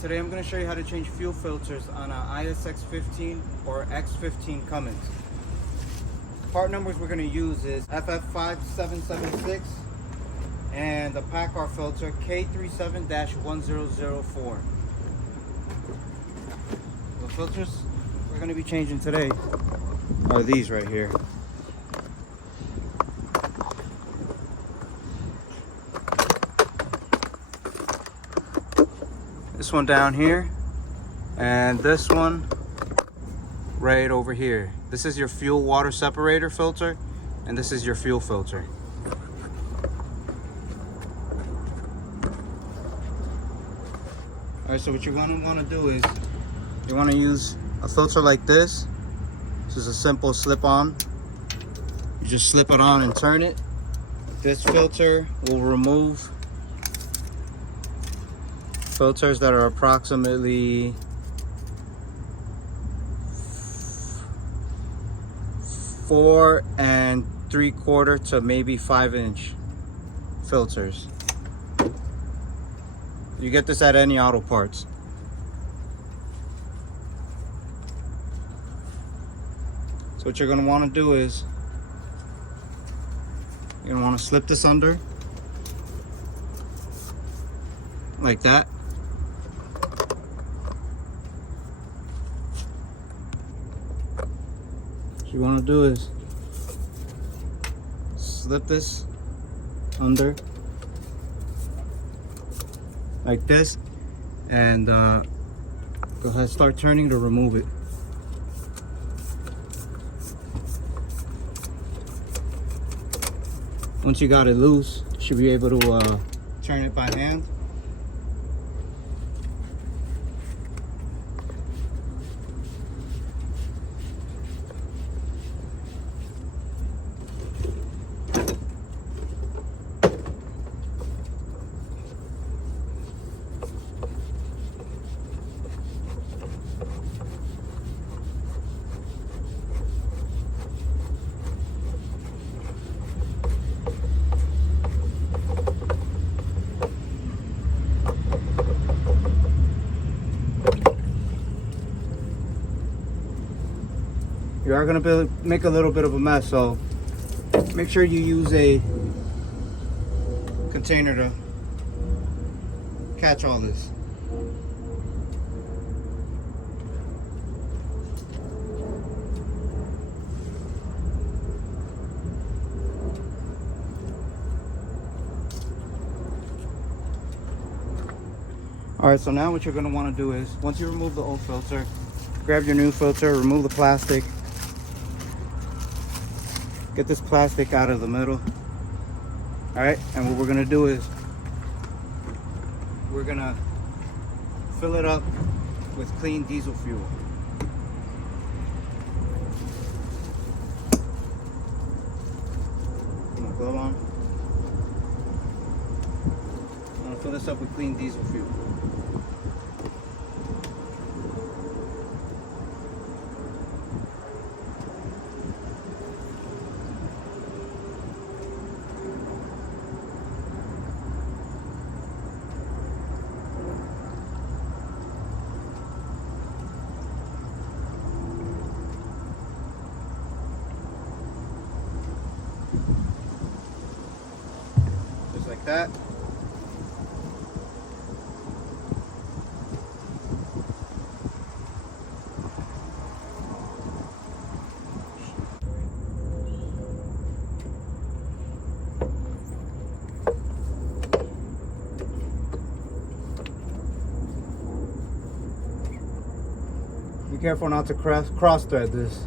Today I'm going to show you how to change fuel filters on an Isx15 or X15 Cummins. Part numbers we're going to use is FF5776 and the Packard filter K37-1004. The filters we're going to be changing today are these right here. This one down here and this one right over here. This is your fuel water separator filter and this is your fuel filter. Alright, so what you want to do is you want to use a filter like this. This is a simple slip-on. You just slip it on and turn it. This filter will remove filters that are approximately 4 3/4 to maybe 5-inch filters. You get this at any auto parts. So what you're going to want to do is you're going to want to slip this under like that. What you want to do is slip this under like this and go ahead, start turning to remove it. Once you got it loose, you should be able to turn it by hand. You are going to make a little bit of a mess, so make sure you use a container to catch all this. Alright, so now what you're going to want to do is, once you remove the old filter, grab your new filter, remove the plastic. Get this plastic out of the middle. Alright, and what we're going to do is we're going to fill it up with clean diesel fuel. Put my glove on. I'm going to fill this up with clean diesel fuel. Just like that. Be careful not to cross thread this.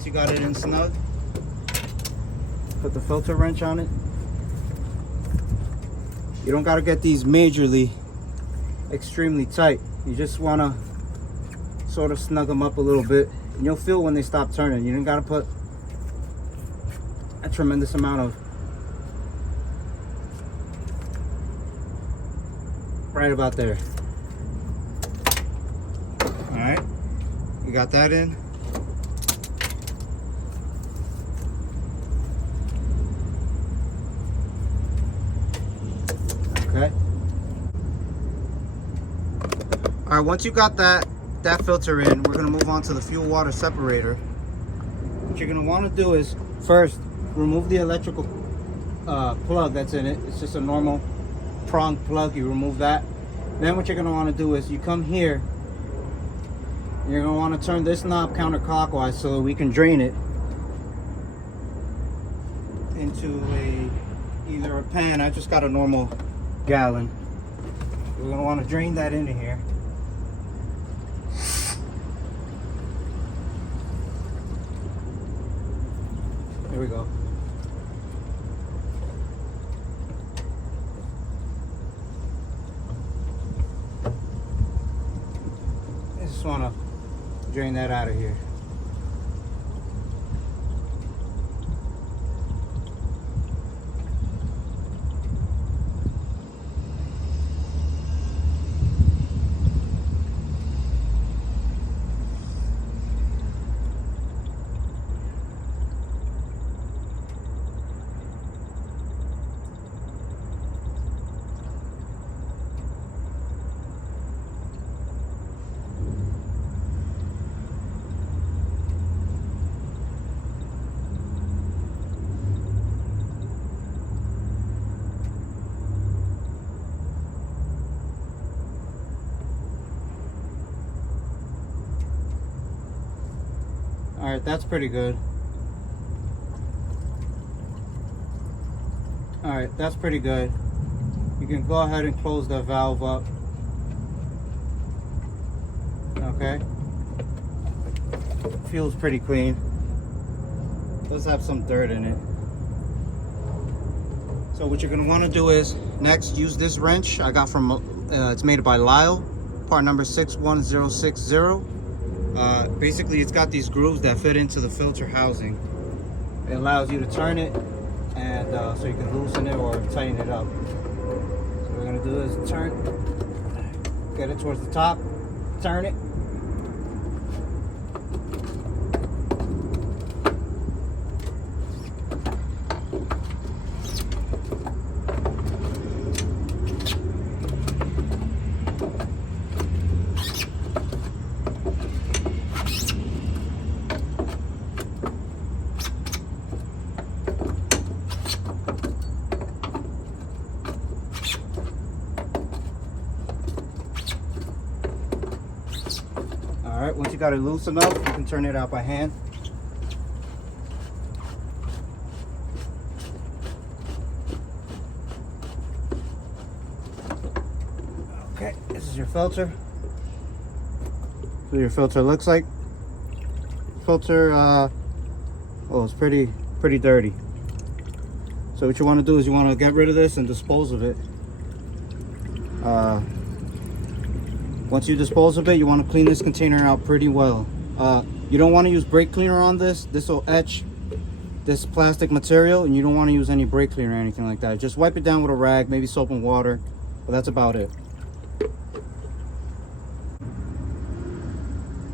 once you got it in snug, put the filter wrench on it. You don't got to get these majorly extremely tight. You just want to sort of snug them up a little bit, and you'll feel when they stop turning. You don't got to put a tremendous amount of, right about there. All right, you got that in. Okay. All right, once you got that filter in, we're gonna move on to the fuel water separator. What you're gonna want to do is first remove the electrical plug that's in it. It's just a normal prong plug. You remove that. Then what you're gonna want to do is you come here. You're gonna want to turn this knob counterclockwise so that we can drain it into either a pan. I just got a normal gallon. We're gonna want to drain that into here. There we go. I just want to drain that out of here. All right, that's pretty good. All right, that's pretty good. You can go ahead and close the valve up. Okay. Feels pretty clean. Does have some dirt in it. So what you're gonna want to do is next use this wrench I got from it's made by Lyle, part number 61060. Basically it's got these grooves that fit into the filter housing. It allows you to turn it, and so you can loosen it or tighten it up. So what we're gonna do is turn, get it towards the top, turn it. All right, once you got it loosened up, you can turn it out by hand. Okay, this is your filter. So your filter looks like. Filter, oh, it's pretty dirty. So what you want to do is you want to get rid of this and dispose of it. Once you dispose of it, you want to clean this container out pretty well. You don't want to use brake cleaner on this. This will etch this plastic material, and you don't want to use any brake cleaner or anything like that. Just wipe it down with a rag, maybe soap and water, but that's about it.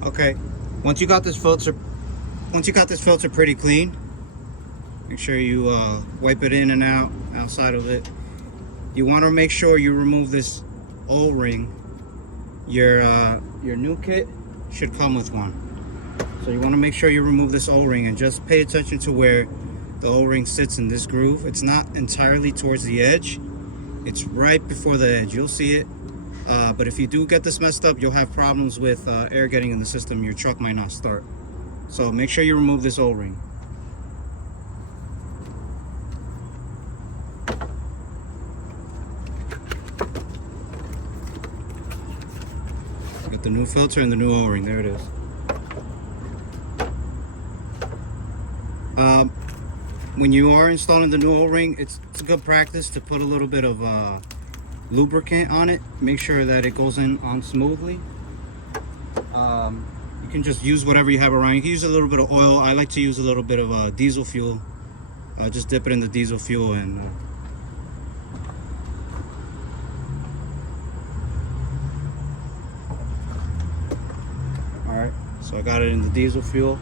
Okay, once you got this filter pretty clean, make sure you wipe it in and out, outside of it. You want to make sure you remove this O-ring. Your new kit should come with one. So you want to make sure you remove this O-ring, and just pay attention to where the O-ring sits in this groove. It's not entirely towards the edge. It's right before the edge. You'll see it. But if you do get this messed up, you'll have problems with air getting in the system. Your truck might not start. So make sure you remove this O-ring. Get the new filter and the new O-ring. There it is. When you are installing the new O-ring, it's a good practice to put a little bit of lubricant on it. Make sure that it goes in on smoothly. You can just use whatever you have around. You can use a little bit of oil. I like to use a little bit of diesel fuel. Just dip it in the diesel fuel and alright, so I got it in the diesel fuel.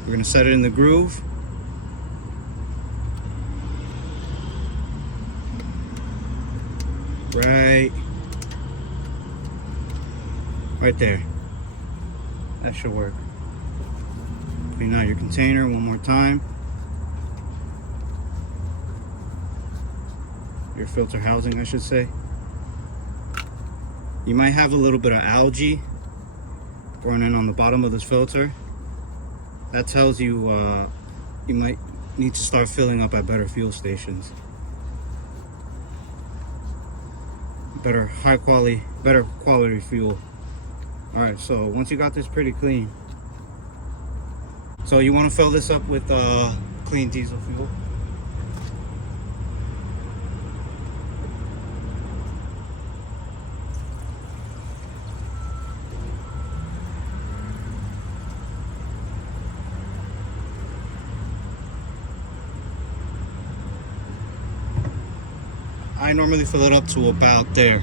We're going to set it in the groove. Right there. That should work. Clean out your container one more time. Your filter housing, I should say. You might have a little bit of algae growing in on the bottom of this filter. That tells you you might need to start filling up at better fuel stations. Better quality fuel. Alright, so once you got this pretty clean, so you want to fill this up with clean diesel fuel. I normally fill it up to about there,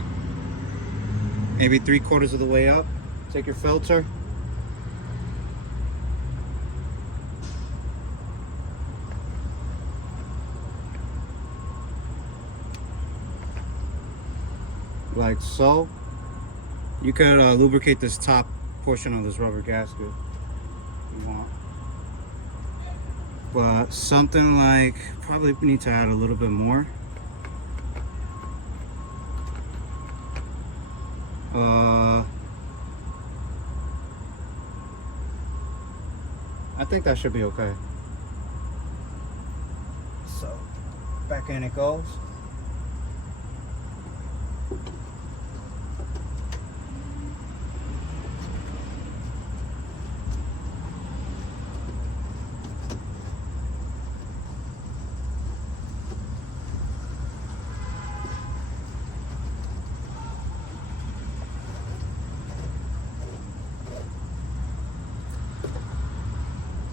maybe 3/4 of the way up. Take your filter, like so. You could lubricate this top portion of this rubber gasket if you want, but something like, probably need to add a little bit more. I think that should be okay. So back in it goes.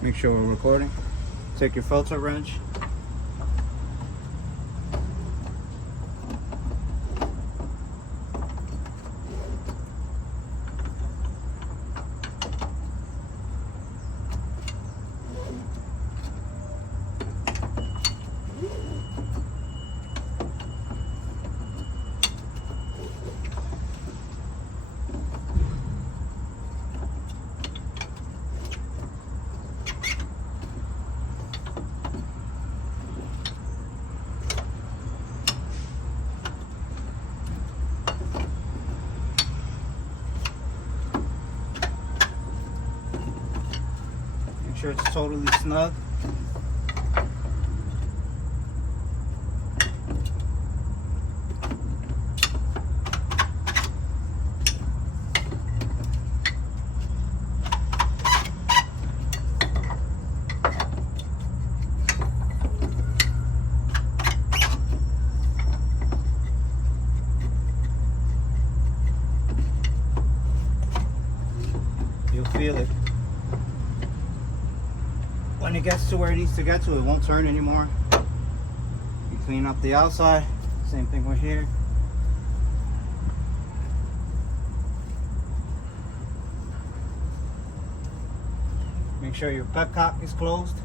Make sure we're recording. Take your filter wrench. Sure it's totally snug. You'll feel it. When it gets to where it needs to get to, it won't turn anymore. You clean up the outside, same thing with here. Make sure your petcock is closed.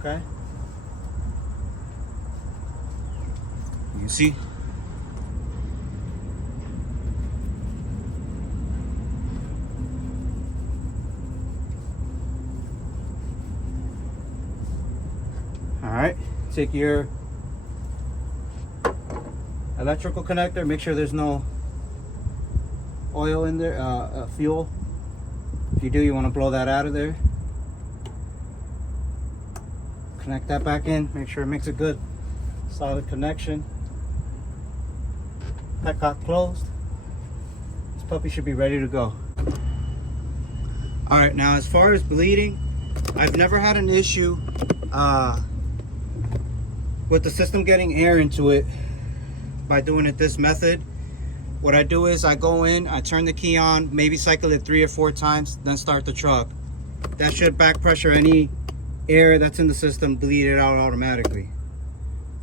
Okay. You see? Alright, take your electrical connector, make sure there's no oil in there, fuel. If you do, you want to blow that out of there. Connect that back in, make sure it makes a good solid connection. petcock closed. This puppy should be ready to go. Alright, now as far as bleeding, I've never had an issue with the system getting air into it by doing it this method. What I do is I go in, I turn the key on, maybe cycle it 3 or 4 times, then start the truck. That should back pressure any air that's in the system, bleed it out automatically.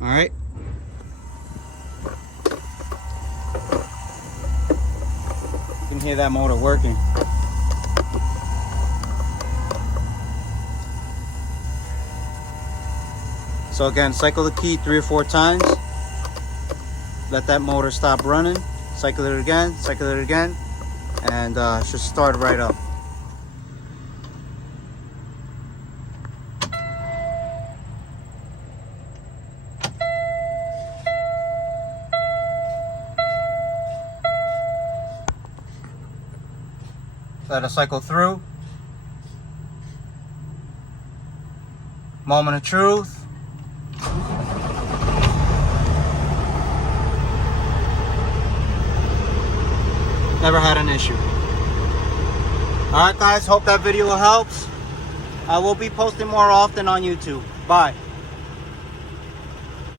Alright? You can hear that motor working. So again, cycle the key 3 or 4 times. Let that motor stop running. Cycle it again, and should start right up. Let it cycle through. Moment of truth. Never had an issue. Alright guys, hope that video helps. I will be posting more often on YouTube. Bye.